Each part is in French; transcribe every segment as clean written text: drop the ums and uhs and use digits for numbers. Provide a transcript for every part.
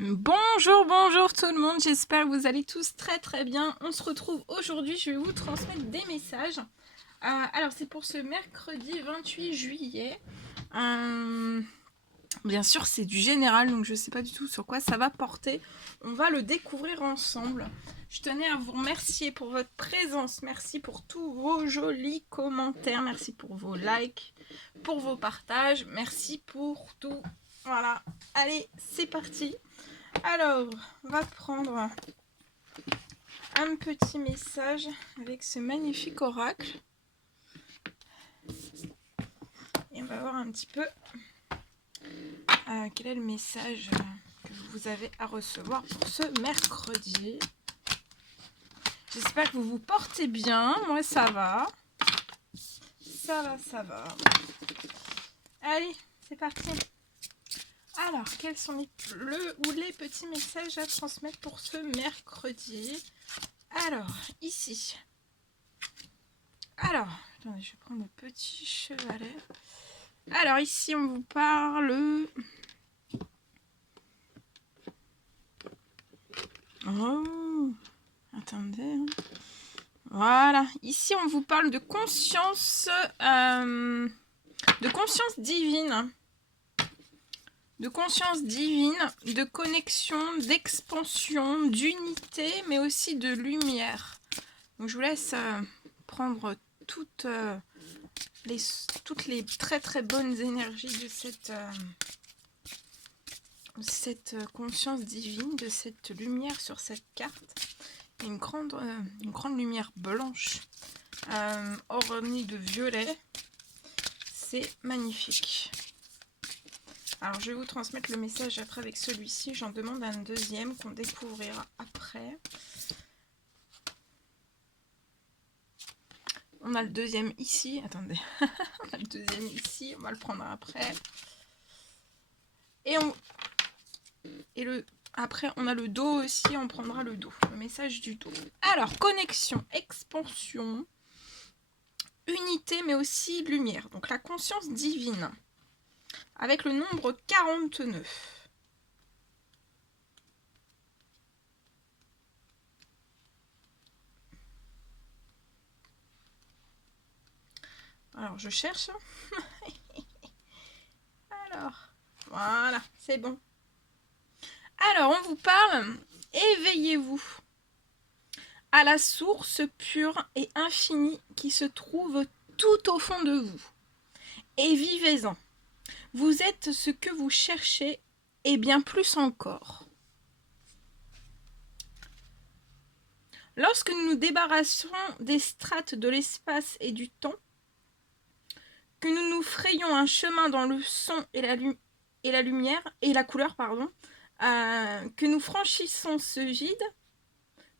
Bonjour, bonjour tout le monde, j'espère que vous allez tous très bien. On se retrouve aujourd'hui, je vais vous transmettre des messages. Alors c'est pour ce mercredi 28 juillet. Bien sûr c'est du général, donc je ne sais pas du tout sur quoi ça va porter. On va le découvrir ensemble. Je tenais à vous remercier pour votre présence, merci pour tous vos jolis commentaires, merci pour vos likes, pour vos partages, merci pour tout. Voilà, allez c'est parti. Alors, on va prendre un petit message avec ce magnifique oracle. Et on va voir un petit peu quel est le message que vous avez à recevoir pour ce mercredi. J'espère que vous vous portez bien. Moi, ça va. Ça va. Allez, c'est parti. Alors, quels sont les petits messages à transmettre pour ce mercredi? Alors, ici. Alors, attendez, je vais prendre le petit chevalet. Alors, ici, on vous parle... Oh, attendez. Voilà, ici, on vous parle de conscience divine. De conscience divine, de connexion, d'expansion, d'unité, mais aussi de lumière. Donc, je vous laisse prendre toutes les très bonnes énergies de cette conscience divine, de cette lumière sur cette carte. Une grande lumière blanche ornée de violet. C'est magnifique. Alors, je vais vous transmettre le message après avec celui-ci. J'en demande un deuxième qu'on découvrira après. On a le deuxième ici. Attendez. On a le deuxième ici. On va le prendre après. Après, on a le dos aussi. On prendra le dos. Le message du dos. Alors, connexion, expansion, unité, mais aussi lumière. Donc, la conscience divine. Avec le nombre 49. Alors, je cherche. Alors, voilà, c'est bon. Alors, on vous parle, éveillez-vous à la source pure et infinie qui se trouve tout au fond de vous. Et vivez-en. Vous êtes ce que vous cherchez et bien plus encore. Lorsque nous nous débarrassons des strates de l'espace et du temps, que nous nous frayons un chemin dans le son et la lumière et la couleur, que nous franchissons ce vide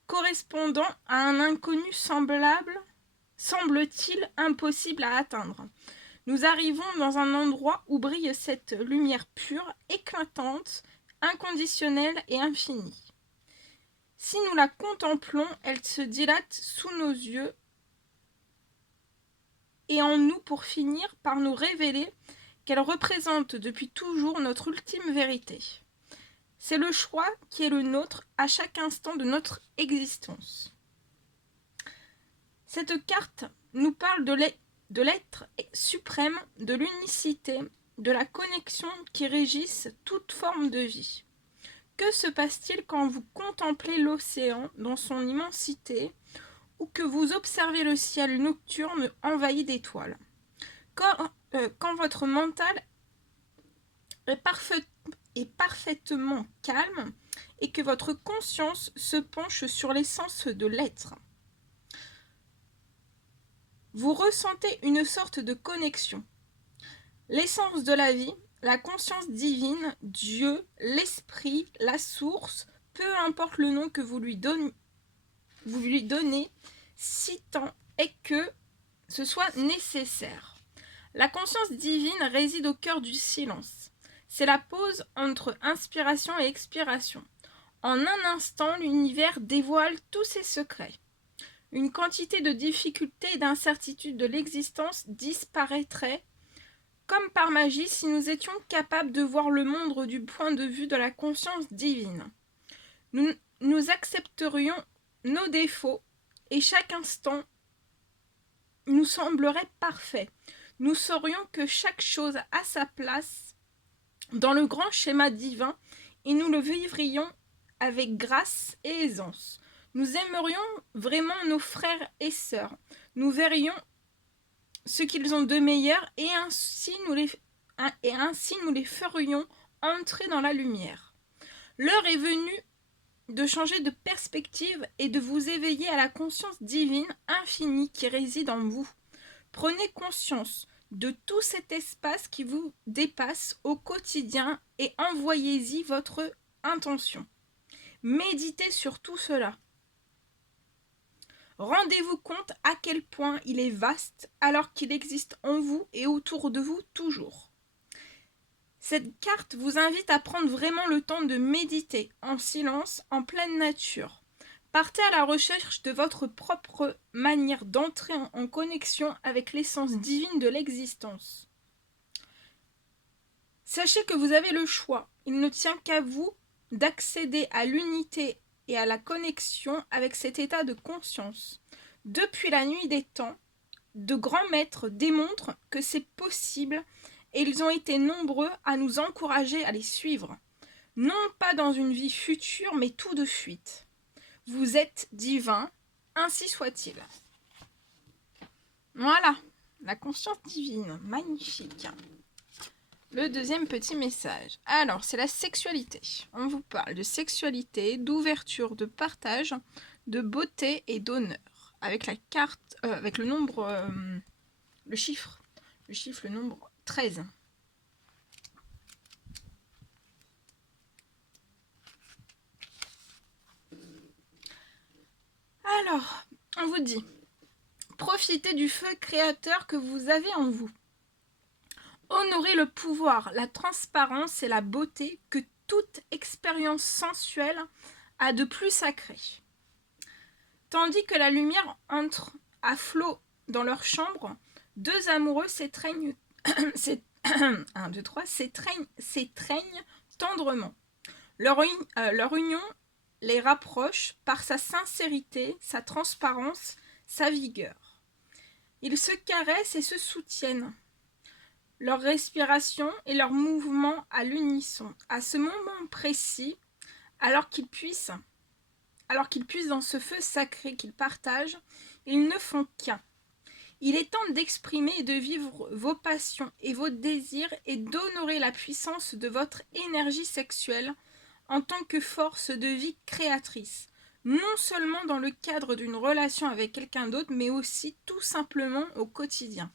correspondant à un inconnu semble-t-il impossible à atteindre. Nous arrivons dans un endroit où brille cette lumière pure, éclatante, inconditionnelle et infinie. Si nous la contemplons, elle se dilate sous nos yeux et en nous pour finir par nous révéler qu'elle représente depuis toujours notre ultime vérité. C'est le choix qui est le nôtre à chaque instant de notre existence. Cette carte nous parle de l'être suprême, de l'unicité, de la connexion qui régisse toute forme de vie. Que se passe-t-il quand vous contemplez l'océan dans son immensité ou que vous observez le ciel nocturne envahi d'étoiles? Quand votre mental est parfaitement calme et que votre conscience se penche sur l'essence de l'être. Vous ressentez une sorte de connexion. L'essence de la vie, la conscience divine, Dieu, l'esprit, la source, peu importe le nom que vous lui donnez, si tant est que ce soit nécessaire. La conscience divine réside au cœur du silence. C'est la pause entre inspiration et expiration. En un instant, l'univers dévoile tous ses secrets. Une quantité de difficultés et d'incertitudes de l'existence disparaîtrait Comme par magie, si nous étions capables de voir le monde du point de vue de la conscience divine, nous accepterions nos défauts et chaque instant nous semblerait parfait. Nous saurions que chaque chose a sa place dans le grand schéma divin et nous le vivrions avec grâce et aisance. Nous aimerions vraiment nos frères et sœurs. Nous verrions ce qu'ils ont de meilleur et ainsi nous les ferions entrer dans la lumière. L'heure est venue de changer de perspective et de vous éveiller à la conscience divine infinie qui réside en vous. Prenez conscience de tout cet espace qui vous dépasse au quotidien et envoyez-y votre intention. Méditez sur tout cela. Rendez-vous compte à quel point il est vaste alors qu'il existe en vous et autour de vous toujours. Cette carte vous invite à prendre vraiment le temps de méditer en silence, en pleine nature. Partez à la recherche de votre propre manière d'entrer en connexion avec l'essence divine de l'existence. Sachez que vous avez le choix. Il ne tient qu'à vous d'accéder à l'unité et à la connexion avec cet état de conscience. Depuis la nuit des temps, de grands maîtres démontrent que c'est possible et ils ont été nombreux à nous encourager à les suivre. Non pas dans une vie future, mais tout de suite. Vous êtes divin, ainsi soit-il. Voilà, la conscience divine, magnifique. Le deuxième petit message. Alors, c'est la sexualité. On vous parle de sexualité, d'ouverture, de partage, de beauté et d'honneur. Avec la carte, avec le nombre, le chiffre, le nombre 13. Alors, on vous dit, profitez du feu créateur que vous avez en vous. Honorez le pouvoir, la transparence et la beauté que toute expérience sensuelle a de plus sacré. Tandis que la lumière entre à flot dans leur chambre, deux amoureux s'étreignent tendrement. Leur union les rapproche par sa sincérité, sa transparence, sa vigueur. Ils se caressent et se soutiennent. Leur respiration et leurs mouvements à l'unisson. À ce moment précis, alors qu'ils puissent dans ce feu sacré qu'ils partagent, ils ne font qu'un. Il est temps d'exprimer et de vivre vos passions et vos désirs et d'honorer la puissance de votre énergie sexuelle en tant que force de vie créatrice, non seulement dans le cadre d'une relation avec quelqu'un d'autre, mais aussi tout simplement au quotidien.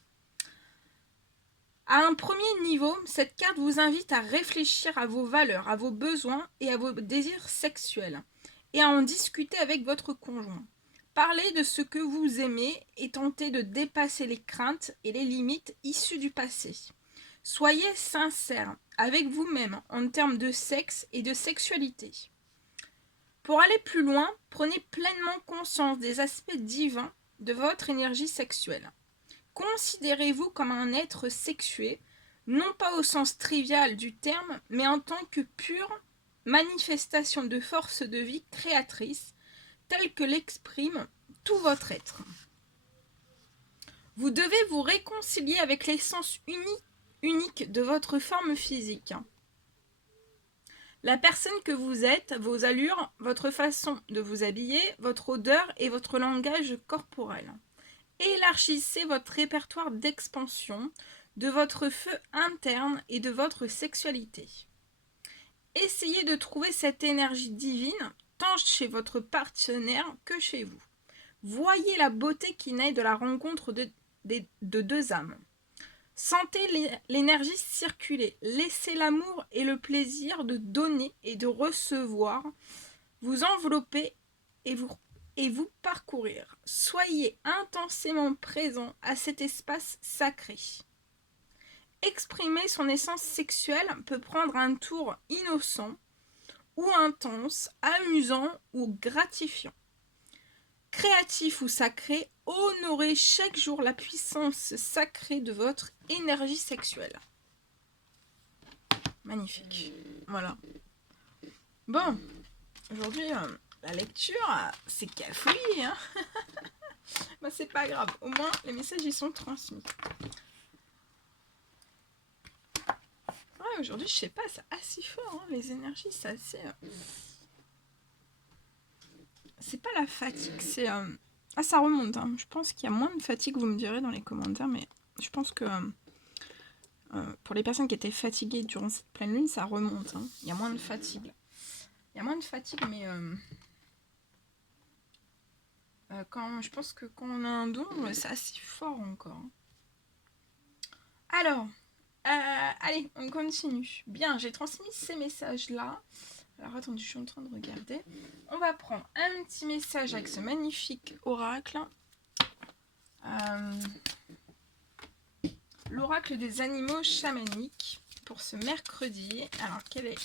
À un premier niveau, cette carte vous invite à réfléchir à vos valeurs, à vos besoins et à vos désirs sexuels, et à en discuter avec votre conjoint. Parlez de ce que vous aimez et tentez de dépasser les craintes et les limites issues du passé. Soyez sincère avec vous-même en termes de sexe et de sexualité. Pour aller plus loin, prenez pleinement conscience des aspects divins de votre énergie sexuelle. Considérez-vous comme un être sexué, non pas au sens trivial du terme, mais en tant que pure manifestation de force de vie créatrice, telle que l'exprime tout votre être. Vous devez vous réconcilier avec l'essence unique de votre forme physique. La personne que vous êtes, vos allures, votre façon de vous habiller, votre odeur et votre langage corporel. Élargissez votre répertoire d'expansion, de votre feu interne et de votre sexualité. Essayez de trouver cette énergie divine, tant chez votre partenaire que chez vous. Voyez la beauté qui naît de la rencontre de deux âmes. Sentez l'énergie circuler, laissez l'amour et le plaisir de donner et de recevoir vous envelopper et vous parcourir. Soyez intensément présent à cet espace sacré. Exprimer son essence sexuelle peut prendre un tour innocent ou intense, amusant ou gratifiant. Créatif ou sacré, honorez chaque jour la puissance sacrée de votre énergie sexuelle. Magnifique. Voilà. Bon, aujourd'hui, la lecture, c'est cafouillé, hein. Bah, c'est pas grave. Au moins, les messages, ils sont transmis. Ouais, aujourd'hui, je sais pas, c'est assez fort, hein. Les énergies, c'est assez... C'est pas la fatigue, c'est... Ah, ça remonte, hein. Je pense qu'il y a moins de fatigue, vous me direz dans les commentaires, mais je pense que... pour les personnes qui étaient fatiguées durant cette pleine lune, ça remonte, hein. Il y a moins de fatigue. Il y a moins de fatigue, mais... je pense que quand on a un don, c'est assez fort encore. Alors, allez, on continue. Bien, j'ai transmis ces messages-là. Alors, attendez, je suis en train de regarder. On va prendre un petit message avec ce magnifique oracle. L'oracle des animaux chamaniques pour ce mercredi. Alors, quel est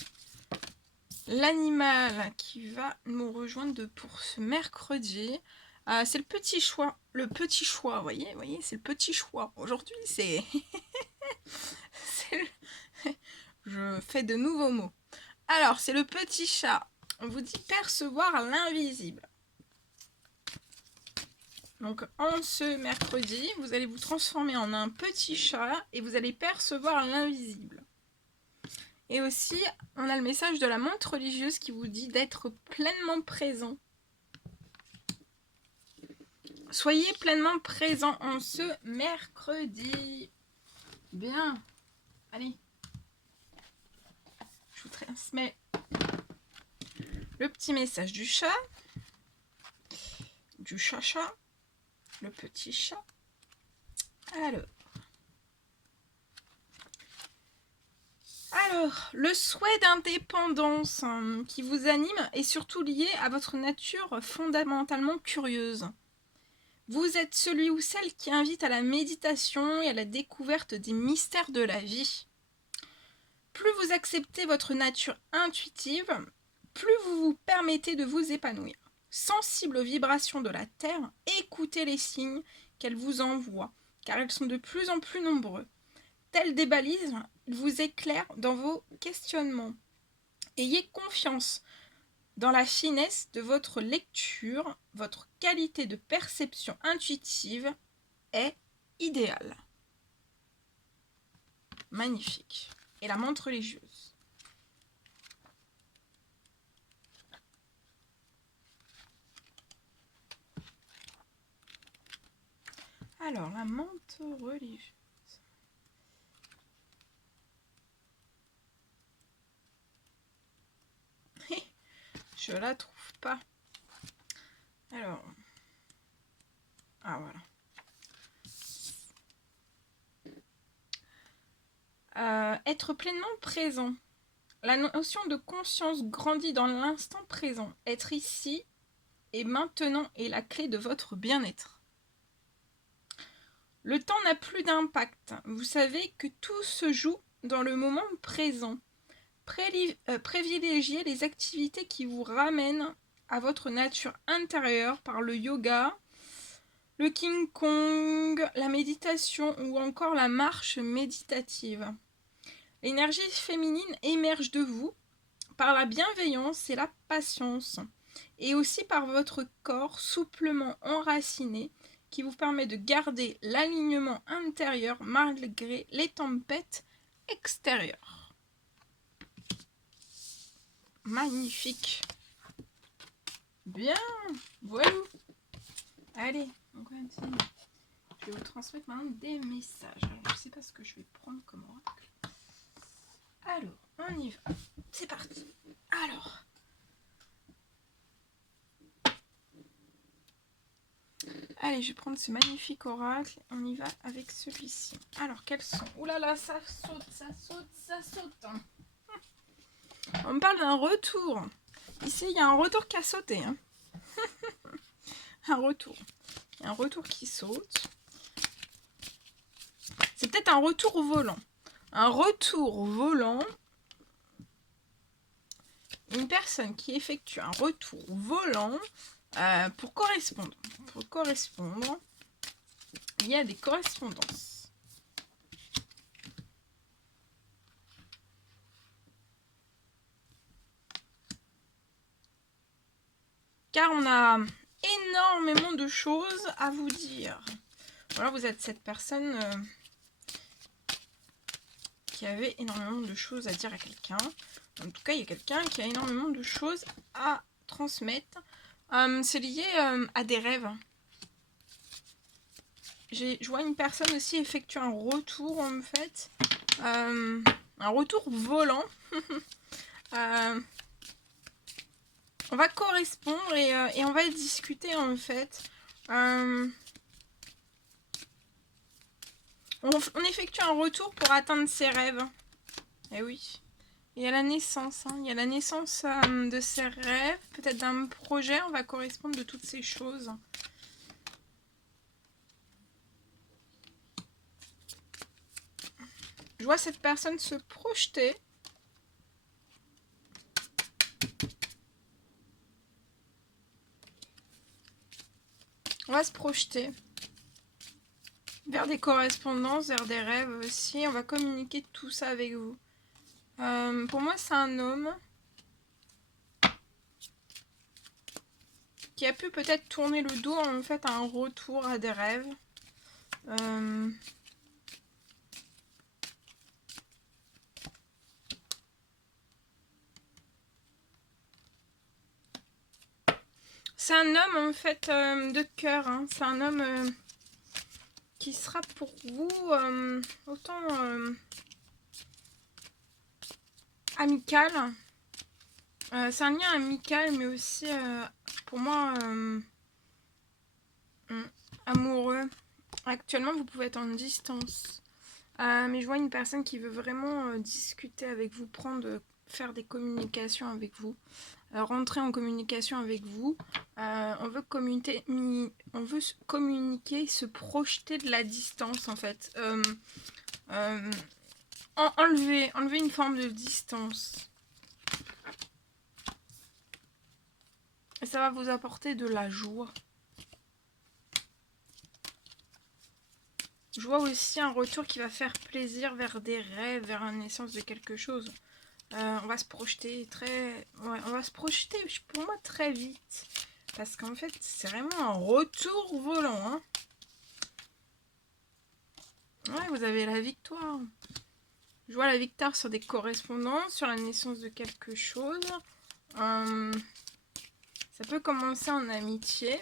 l'animal qui va nous rejoindre pour ce mercredi? C'est le petit choix. Le petit choix, vous voyez, c'est le petit choix. Aujourd'hui, c'est... Je fais de nouveaux mots. Alors, c'est le petit chat. On vous dit percevoir l'invisible. Donc, en ce mercredi, vous allez vous transformer en un petit chat et vous allez percevoir l'invisible. Et aussi, on a le message de la montre religieuse qui vous dit d'être pleinement présent. Soyez pleinement présent en ce mercredi. Bien. Allez. Je vous transmets le petit message du chat. Du chat-chat. Le petit chat. Alors, le souhait d'indépendance qui vous anime est surtout lié à votre nature fondamentalement curieuse. Vous êtes celui ou celle qui invite à la méditation et à la découverte des mystères de la vie. Plus vous acceptez votre nature intuitive, plus vous vous permettez de vous épanouir. Sensible aux vibrations de la Terre, écoutez les signes qu'elle vous envoie, car elles sont de plus en plus nombreux. Tels des balises, ils vous éclairent dans vos questionnements. Ayez confiance dans la finesse de votre lecture, votre qualité de perception intuitive est idéale. Magnifique. Et la montre religieuse. Alors, la montre religieuse. Je la trouve pas. Alors. Ah, voilà. Être pleinement présent. La notion de conscience grandit dans l'instant présent. Être ici et maintenant est la clé de votre bien-être. Le temps n'a plus d'impact. Vous savez que tout se joue dans le moment présent. Privilégiez les activités qui vous ramènent à votre nature intérieure par le yoga, le King Kong, la méditation ou encore la marche méditative. L'énergie féminine émerge de vous par la bienveillance et la patience, et aussi par votre corps souplement enraciné qui vous permet de garder l'alignement intérieur malgré les tempêtes extérieures. Magnifique. Bien. Voilà. Allez, on continue. Je vais vous transmettre maintenant des messages. Alors, je ne sais pas ce que je vais prendre comme oracle. Alors, on y va. C'est parti. Alors. Allez, je vais prendre ce magnifique oracle. On y va avec celui-ci. Alors, quels sont... Ouh là là, ça saute, ça saute, ça saute. On me parle d'un retour. Ici, il y a un retour qui a sauté. Hein. Un retour. Il y a un retour qui saute. C'est peut-être un retour volant. Un retour volant. Une personne qui effectue un retour volant pour correspondre. Pour correspondre. liées à des correspondances. Car on a énormément de choses à vous dire. Voilà, vous êtes cette personne qui avait énormément de choses à dire à quelqu'un. En tout cas, il y a quelqu'un qui a énormément de choses à transmettre. C'est lié à des rêves. Je vois une personne aussi effectuer un retour, en fait. Un retour volant. On va correspondre et on va discuter, en fait. On effectue un retour pour atteindre ses rêves. Eh oui. Il y a la naissance. Il y a la naissance de ses rêves, peut-être d'un projet. On va correspondre de toutes ces choses. Je vois cette personne se projeter. On va se projeter vers des correspondances, vers des rêves aussi. On va communiquer tout ça avec vous. Pour moi, c'est un homme qui a pu peut-être tourner le dos en fait à un retour à des rêves. C'est un homme en fait de cœur. C'est un homme qui sera pour vous autant amical. C'est un lien amical, mais aussi pour moi amoureux. Actuellement, vous pouvez être en distance. Mais je vois une personne qui veut vraiment discuter avec vous, faire des communications avec vous, rentrer en communication avec vous. On veut communiquer, se projeter de la distance en fait. Enlever une forme de distance. Et ça va vous apporter de la joie. Je vois aussi un retour qui va faire plaisir vers des rêves, vers la naissance de quelque chose. On va se projeter on va se projeter pour moi très vite. Parce qu'en fait, c'est vraiment un retour volant. Ouais, vous avez la victoire. Je vois la victoire sur des correspondances, sur la naissance de quelque chose. Ça peut commencer en amitié.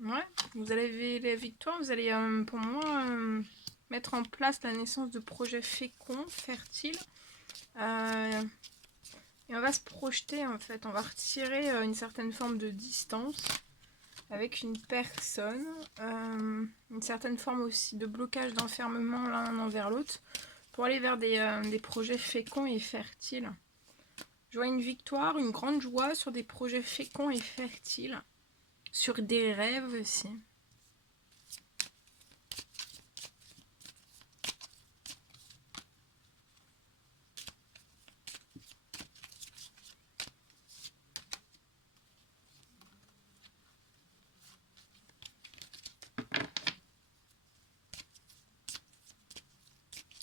Ouais, vous avez la victoire, vous allez, pour moi, mettre en place la naissance de projets féconds, fertiles. Et on va se projeter, en fait, on va retirer une certaine forme de distance avec une personne, une certaine forme aussi de blocage, d'enfermement l'un envers l'autre, pour aller vers des projets féconds et fertiles. Je vois une victoire, une grande joie sur des projets féconds et fertiles. Sur des rêves aussi.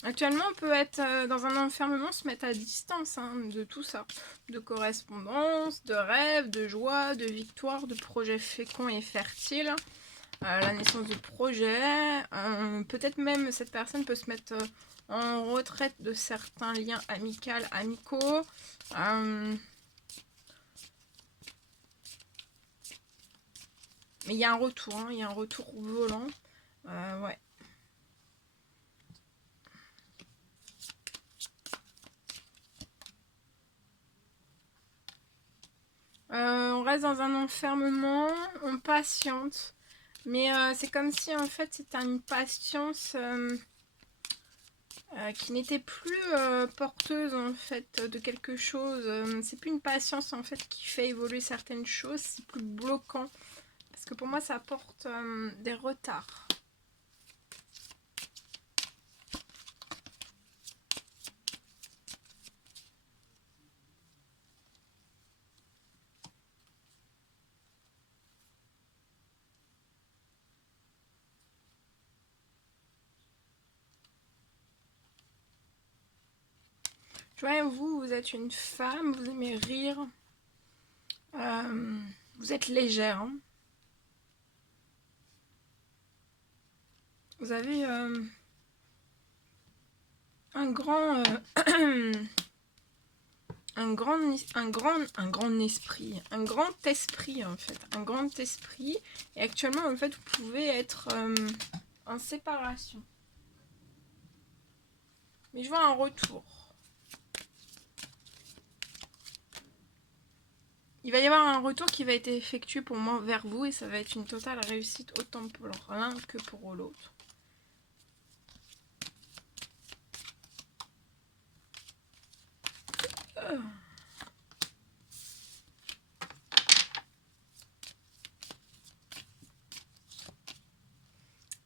Actuellement, on peut être dans un enfermement, se mettre à distance de tout ça. De correspondance, de rêves, de joie, de victoire, de projets féconds et fertiles. La naissance de projets. Peut-être même cette personne peut se mettre en retraite de certains liens amicaux. Mais il y a un retour, il y a un retour volant. Ouais. On reste dans un enfermement, on patiente. Mais c'est comme si en fait c'était une patience qui n'était plus porteuse en fait de quelque chose. C'est plus une patience en fait qui fait évoluer certaines choses, c'est plus bloquant. Parce que pour moi ça apporte des retards. vois, vous êtes une femme, vous aimez rire. Vous êtes légère. Hein. Vous avez un grand... un grand esprit, un grand esprit en fait, un grand esprit. Et actuellement en fait, vous pouvez être en séparation. Mais je vois un retour. Il va y avoir un retour qui va être effectué pour moi vers vous et ça va être une totale réussite autant pour l'un que pour l'autre.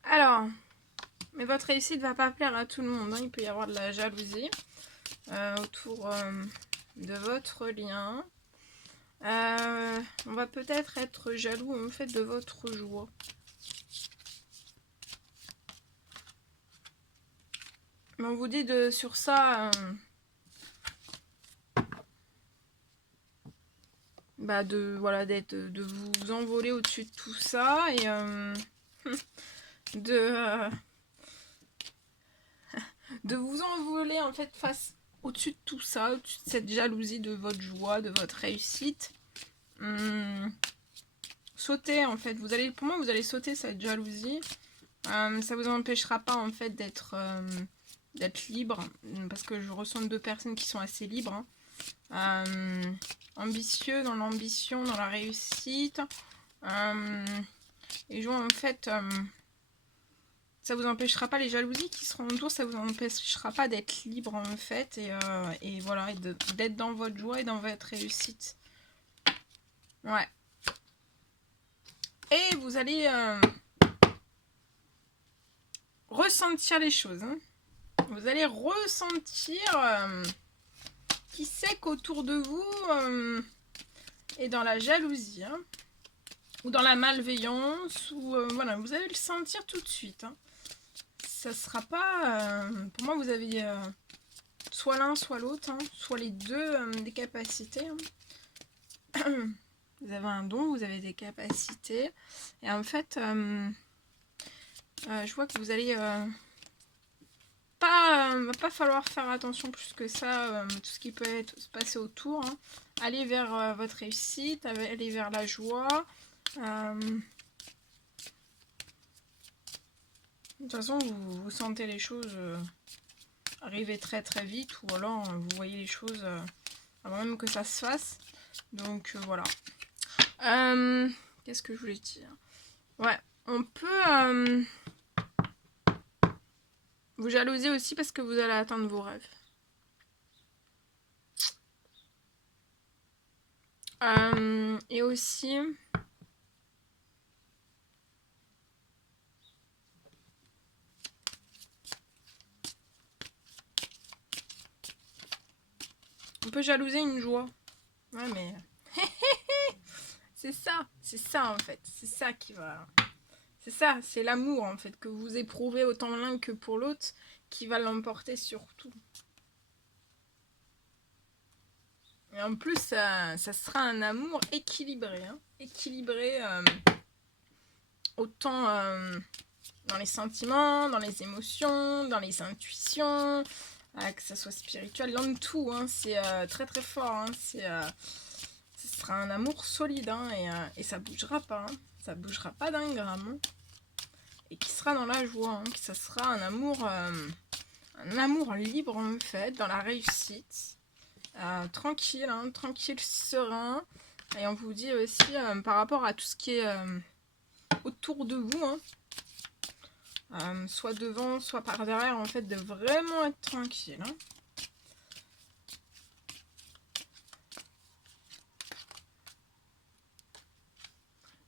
Alors, mais votre réussite va pas plaire à tout le monde. Hein. Il peut y avoir de la jalousie autour de votre lien. On va peut-être être jaloux en fait de votre joie. Mais on vous dit sur ça de vous envoler au-dessus de tout ça et de vous envoler en fait face au-dessus de tout ça, au-dessus de cette jalousie de votre joie, de votre réussite. Sauter en fait, pour moi vous allez sauter cette jalousie. Ça vous empêchera pas en fait d'être libre, parce que je ressens deux personnes qui sont assez libres. Hein. Ambitieux dans l'ambition, dans la réussite. Et je vois en fait, ça vous empêchera pas les jalousies qui seront autour, ça vous empêchera pas d'être libre en fait, et voilà, d'être dans votre joie et dans votre réussite. Ouais. Et vous allez ressentir les choses. Hein. Vous allez ressentir qui c'est qu'autour de vous est dans la jalousie. Hein. Ou dans la malveillance, ou voilà, vous allez le sentir tout de suite. Hein. Ça sera pas... pour moi, vous avez soit l'un, soit l'autre, hein, soit les deux des capacités. Hein. Vous avez un don, vous avez des capacités. Et en fait, je vois que vous allez... va pas falloir faire attention plus que ça, tout ce qui peut se passer autour. Hein. Allez vers votre réussite, allez vers la joie. De toute façon, vous sentez les choses arriver très très vite, ou alors vous voyez les choses avant même que ça se fasse. Donc voilà. Qu'est-ce que je voulais dire? Ouais, on peut vous jalouser aussi parce que vous allez atteindre vos rêves. Et aussi... on peut jalouser une joie. Ouais, mais... c'est ça en fait. C'est ça qui va... C'est ça, c'est l'amour en fait, que vous éprouvez autant l'un que pour l'autre, qui va l'emporter sur tout. Et en plus, ça sera un amour équilibré. Hein. Équilibré autant dans les sentiments, dans les émotions, dans les intuitions, que ça soit spirituel, dans tout. Hein. C'est très très fort. Hein. Ce sera un amour solide hein, et ça bougera pas. Hein. Ça bougera pas d'un gramme. Hein. Et qui sera dans la joie. Hein. Ça sera un amour libre en fait, dans la réussite. Tranquille, hein, tranquille, serein. Et on vous dit aussi par rapport à tout ce qui est autour de vous, hein, soit devant, soit par derrière, en fait, de vraiment être tranquille. Hein.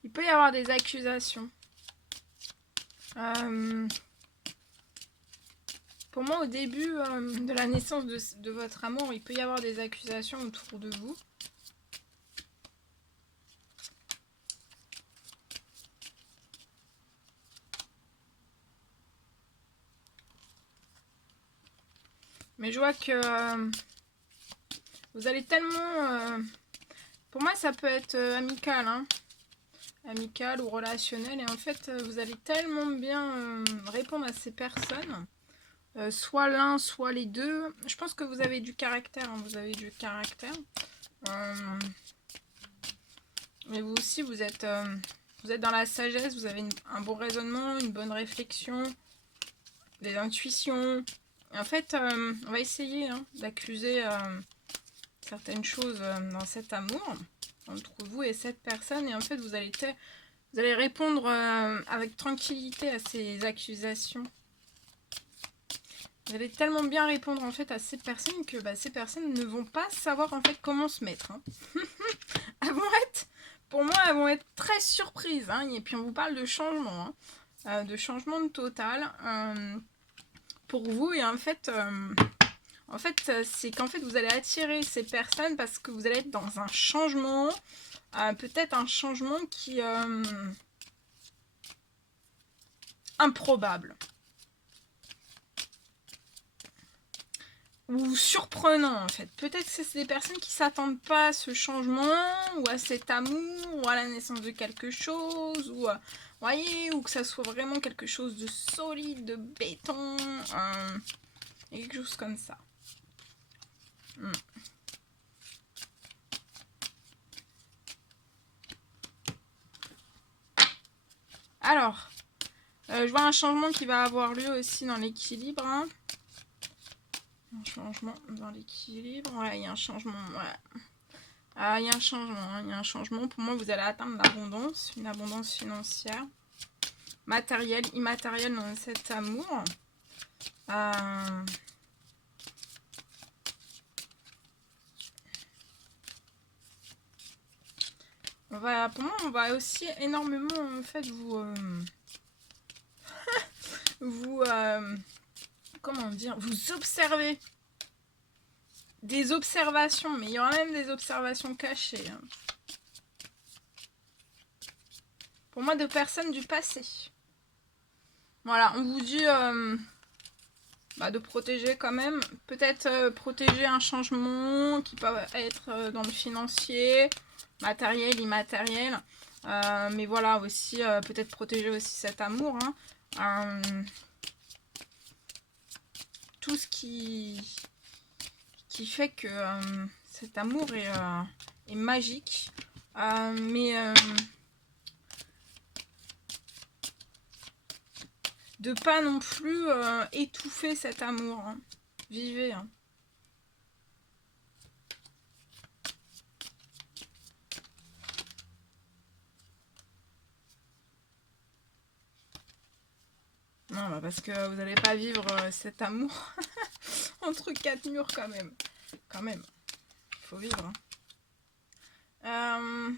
Il peut y avoir des accusations. Pour moi, au début de la naissance de votre amour, il peut y avoir des accusations autour de vous. Mais je vois que Vous allez tellement... pour moi, ça peut être amical, hein. Amical ou relationnel. Et en fait, vous allez tellement bien répondre à ces personnes. Soit l'un, soit les deux. Je pense que vous avez du caractère. Hein, vous avez du caractère. Mais vous aussi, vous êtes dans la sagesse. Vous avez un bon raisonnement, une bonne réflexion, des intuitions. Et en fait, on va essayer hein, d'accuser certaines choses dans cet amour entre vous et cette personne. Et en fait, vous allez répondre avec tranquillité à ces accusations. Vous allez tellement bien répondre en fait à ces personnes que ces personnes ne vont pas savoir en fait comment se mettre. Hein. Pour moi, elles vont être très surprises. Hein. Et puis on vous parle de changement, hein, de changement total pour vous. Et en fait, c'est qu'en fait vous allez attirer ces personnes parce que vous allez être dans un changement, peut-être un changement qui improbable. Ou surprenant en fait. Peut-être que c'est des personnes qui s'attendent pas à ce changement ou à cet amour ou à la naissance de quelque chose ou voyez, ou que ça soit vraiment quelque chose de solide, de béton et quelque chose comme ça. Alors, je vois un changement qui va avoir lieu aussi dans l'équilibre. Hein. Un changement dans l'équilibre. Ouais, il y a un changement. Ouais. Il y a un changement. Hein. Il y a un changement. Pour moi, vous allez atteindre l'abondance. Une abondance financière. Matériel, immatériel dans cet amour. Pour moi, on va aussi énormément en fait comment dire, vous observer. Des observations, mais il y aura même des observations cachées. Hein. Pour moi, de personnes du passé. Voilà, on vous dit de protéger quand même. Peut-être protéger un changement qui peut être dans le financier, matériel, immatériel. Mais voilà, aussi, peut-être protéger aussi cet amour. Hein. Tout ce qui fait que cet amour est magique. Mais de pas non plus étouffer cet amour. Hein. Vivez. Hein. Non, parce que vous n'allez pas vivre cet amour entre quatre murs quand même. Quand même. Il faut vivre. Hein.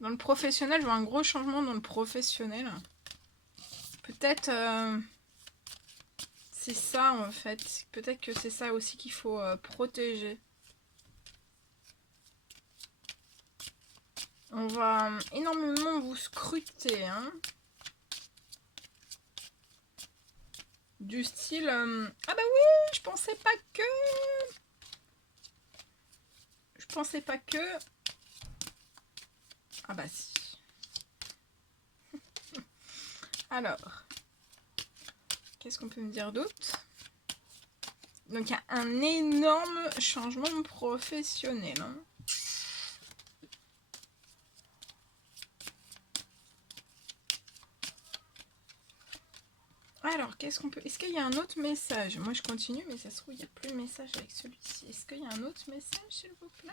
Dans le professionnel, je vois un gros changement dans le professionnel. Peut-être c'est ça en fait. Peut-être que c'est ça aussi qu'il faut protéger. On va énormément vous scruter. Hein. Du style... ah bah oui, je pensais pas que... Ah bah si. Alors, qu'est-ce qu'on peut me dire d'autre? Donc il y a un énorme changement professionnel. Hein. Alors, qu'est-ce qu'on peut... Est-ce qu'il y a un autre message? Moi, je continue, mais ça se trouve, il n'y a plus de message avec celui-ci. Est-ce qu'il y a un autre message, s'il vous plaît?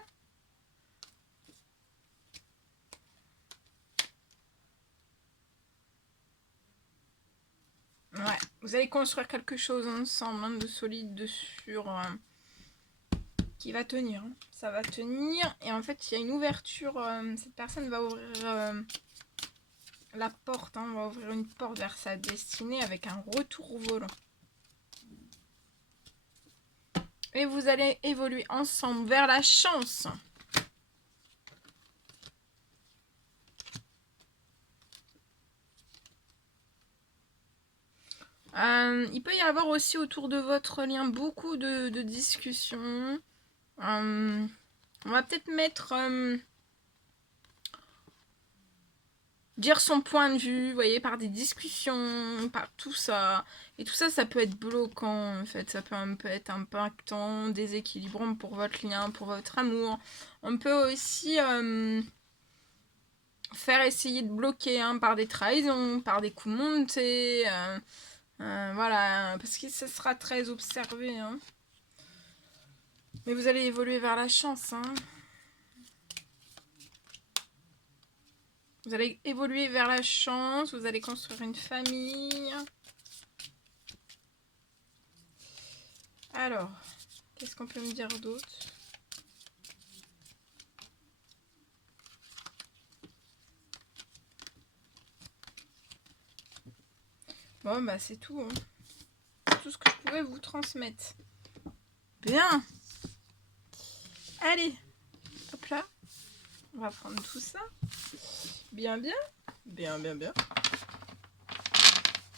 Ouais, vous allez construire quelque chose ensemble, hein, de solide, de sûr, qui va tenir. Hein. Ça va tenir. Et en fait, il y a une ouverture. Cette personne va ouvrir la porte. Hein, va ouvrir une porte vers sa destinée avec un retour au volant. Et vous allez évoluer ensemble vers la chance. Il peut y avoir aussi autour de votre lien beaucoup de discussions. On va peut-être mettre... dire son point de vue, vous voyez, par des discussions, par tout ça. Et tout ça, ça peut être bloquant, en fait. Ça peut un peu être impactant, déséquilibrant pour votre lien, pour votre amour. On peut aussi faire essayer de bloquer par des trahisons, par des coups montés. Voilà, parce que ça sera très observé. Hein. Mais vous allez évoluer vers la chance. Hein. Vous allez évoluer vers la chance, vous allez construire une famille. Alors, qu'est-ce qu'on peut me dire d'autre? Bon, bah c'est tout. Hein. C'est tout ce que je pouvais vous transmettre. Bien. Allez. Hop là. On va prendre tout ça. Bien, bien. Bien, bien, bien.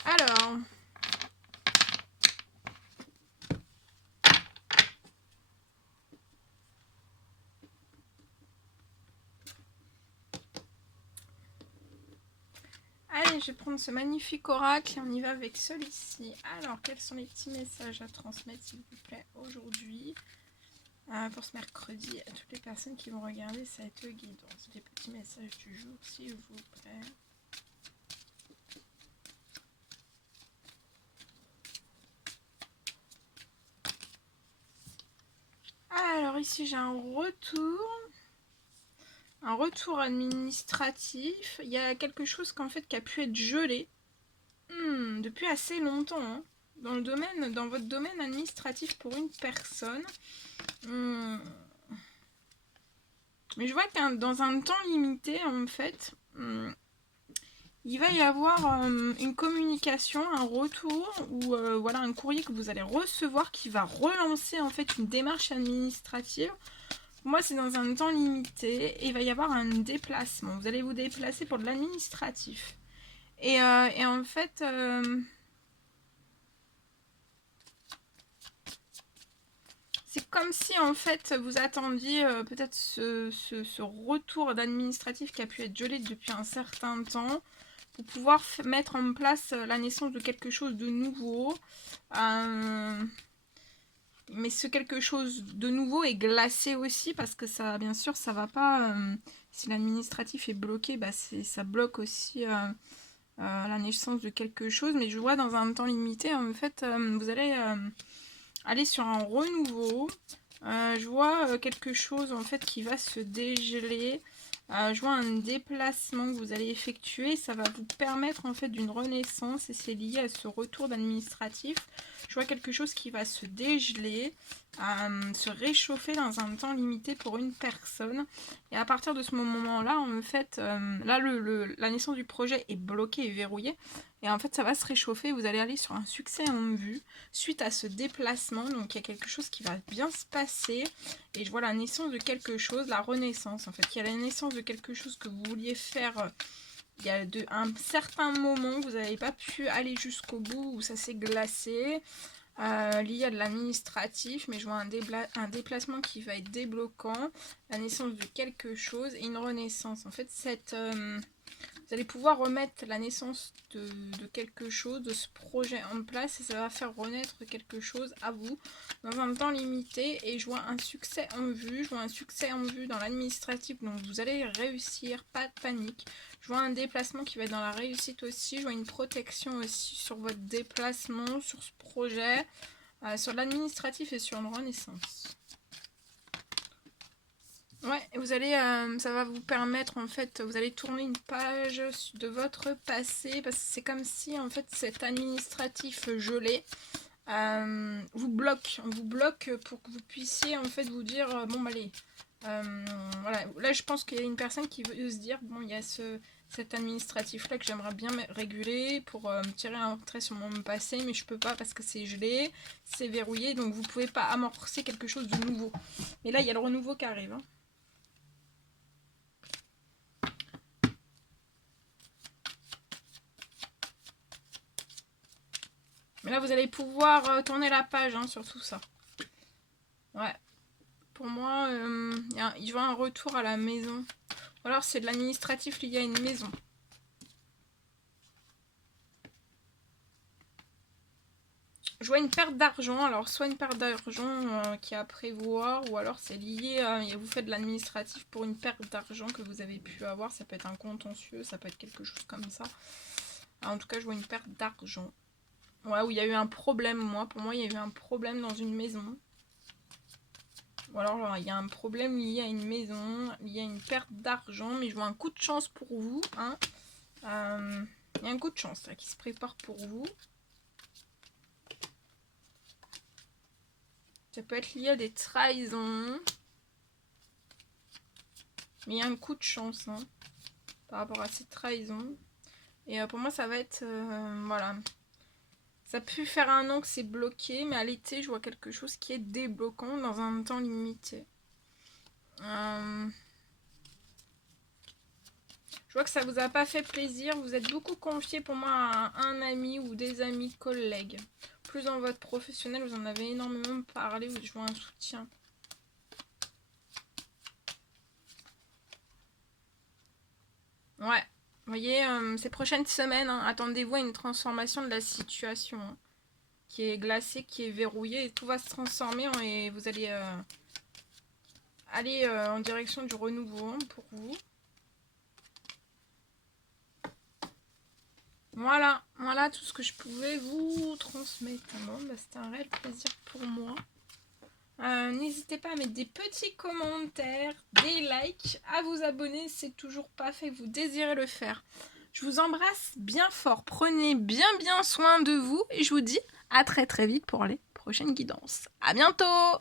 Alors. Allez, je vais prendre ce magnifique oracle et on y va avec celui-ci. Alors, quels sont les petits messages à transmettre, s'il vous plaît, aujourd'hui pour ce mercredi, à toutes les personnes qui vont regarder cette guidance. Les petits messages du jour, s'il vous plaît. Alors ici j'ai un retour administratif. Il y a quelque chose qu'en fait qui a pu être gelé depuis assez longtemps hein, dans votre domaine administratif pour une personne. Mais je vois que dans un temps limité en fait, il va y avoir une communication, un retour ou voilà un courrier que vous allez recevoir qui va relancer en fait une démarche administrative. Moi, c'est dans un temps limité et il va y avoir un déplacement. Vous allez vous déplacer pour de l'administratif. Et en fait, c'est comme si en fait vous attendiez peut-être ce retour d'administratif qui a pu être gelé depuis un certain temps pour pouvoir mettre en place la naissance de quelque chose de nouveau. Mais ce quelque chose de nouveau est glacé aussi parce que ça, bien sûr, ça va pas. Si l'administratif est bloqué, bah ça bloque aussi la naissance de quelque chose. Mais je vois dans un temps limité, en fait, vous allez aller sur un renouveau. Je vois quelque chose en fait qui va se dégeler. Je vois un déplacement que vous allez effectuer. Ça va vous permettre en fait d'une renaissance et c'est lié à ce retour d'administratif. Je vois quelque chose qui va se dégeler, se réchauffer dans un temps limité pour une personne. Et à partir de ce moment-là, en fait, là, la naissance du projet est bloquée et verrouillée. Et en fait, ça va se réchauffer. Vous allez aller sur un succès en vue suite à ce déplacement. Donc, il y a quelque chose qui va bien se passer. Et je vois la naissance de quelque chose, la renaissance. En fait, il y a la naissance de quelque chose que vous vouliez faire il y a un certain moment, vous n'avez pas pu aller jusqu'au bout, où ça s'est glacé, lié à de l'administratif, mais je vois un déplacement qui va être débloquant, la naissance de quelque chose et une renaissance. En fait, vous allez pouvoir remettre la naissance de quelque chose, de ce projet en place, et ça va faire renaître quelque chose à vous dans un temps limité. Et je vois un succès en vue, je vois un succès en vue dans l'administratif, donc vous allez réussir, pas de panique. Je vois un déplacement qui va être dans la réussite aussi, je vois une protection aussi sur votre déplacement, sur ce projet, sur l'administratif et sur une renaissance. Ouais, vous allez, ça va vous permettre en fait, vous allez tourner une page de votre passé parce que c'est comme si en fait cet administratif gelé vous bloque pour que vous puissiez en fait vous dire bon bah allez, voilà, là je pense qu'il y a une personne qui veut se dire bon il y a cet administratif là que j'aimerais bien réguler pour me tirer un trait sur mon passé mais je peux pas parce que c'est gelé, c'est verrouillé donc vous pouvez pas amorcer quelque chose de nouveau. Mais là il y a le renouveau qui arrive. Hein. Là, vous allez pouvoir tourner la page hein, sur tout ça. Ouais. Pour moi, je vois un retour à la maison. Ou alors, c'est de l'administratif lié à une maison. Je vois une perte d'argent. Alors, soit une perte d'argent qui est à prévoir, ou alors c'est lié à... vous faites de l'administratif pour une perte d'argent que vous avez pu avoir. Ça peut être un contentieux, ça peut être quelque chose comme ça. Alors, en tout cas, je vois une perte d'argent. Ouais, où il y a eu un problème, moi. Pour moi, il y a eu un problème dans une maison. Ou alors, il y a un problème lié à une maison, lié à une perte d'argent. Mais je vois un coup de chance pour vous. Hein. Il y a un coup de chance là, qui se prépare pour vous. Ça peut être lié à des trahisons. Mais il y a un coup de chance hein, par rapport à ces trahisons. Et pour moi, ça va être... voilà. Ça a pu faire un an que c'est bloqué, mais à l'été, je vois quelque chose qui est débloquant dans un temps limité. Je vois que ça vous a pas fait plaisir. Vous êtes beaucoup confié pour moi à un ami ou des amis collègues. Plus dans votre professionnel, vous en avez énormément parlé. Je vois un soutien. Ouais. Vous voyez, ces prochaines semaines, hein, attendez-vous à une transformation de la situation. Hein, qui est glacée, qui est verrouillée. Et tout va se transformer et vous allez aller en direction du renouveau hein, pour vous. Voilà, voilà tout ce que je pouvais vous transmettre. Bon, bah, c'était un réel plaisir pour moi. N'hésitez pas à mettre des petits commentaires, des likes, à vous abonner si c'est toujours pas fait, vous désirez le faire. Je vous embrasse bien fort, prenez bien soin de vous et je vous dis à très vite pour les prochaines guidances. À bientôt!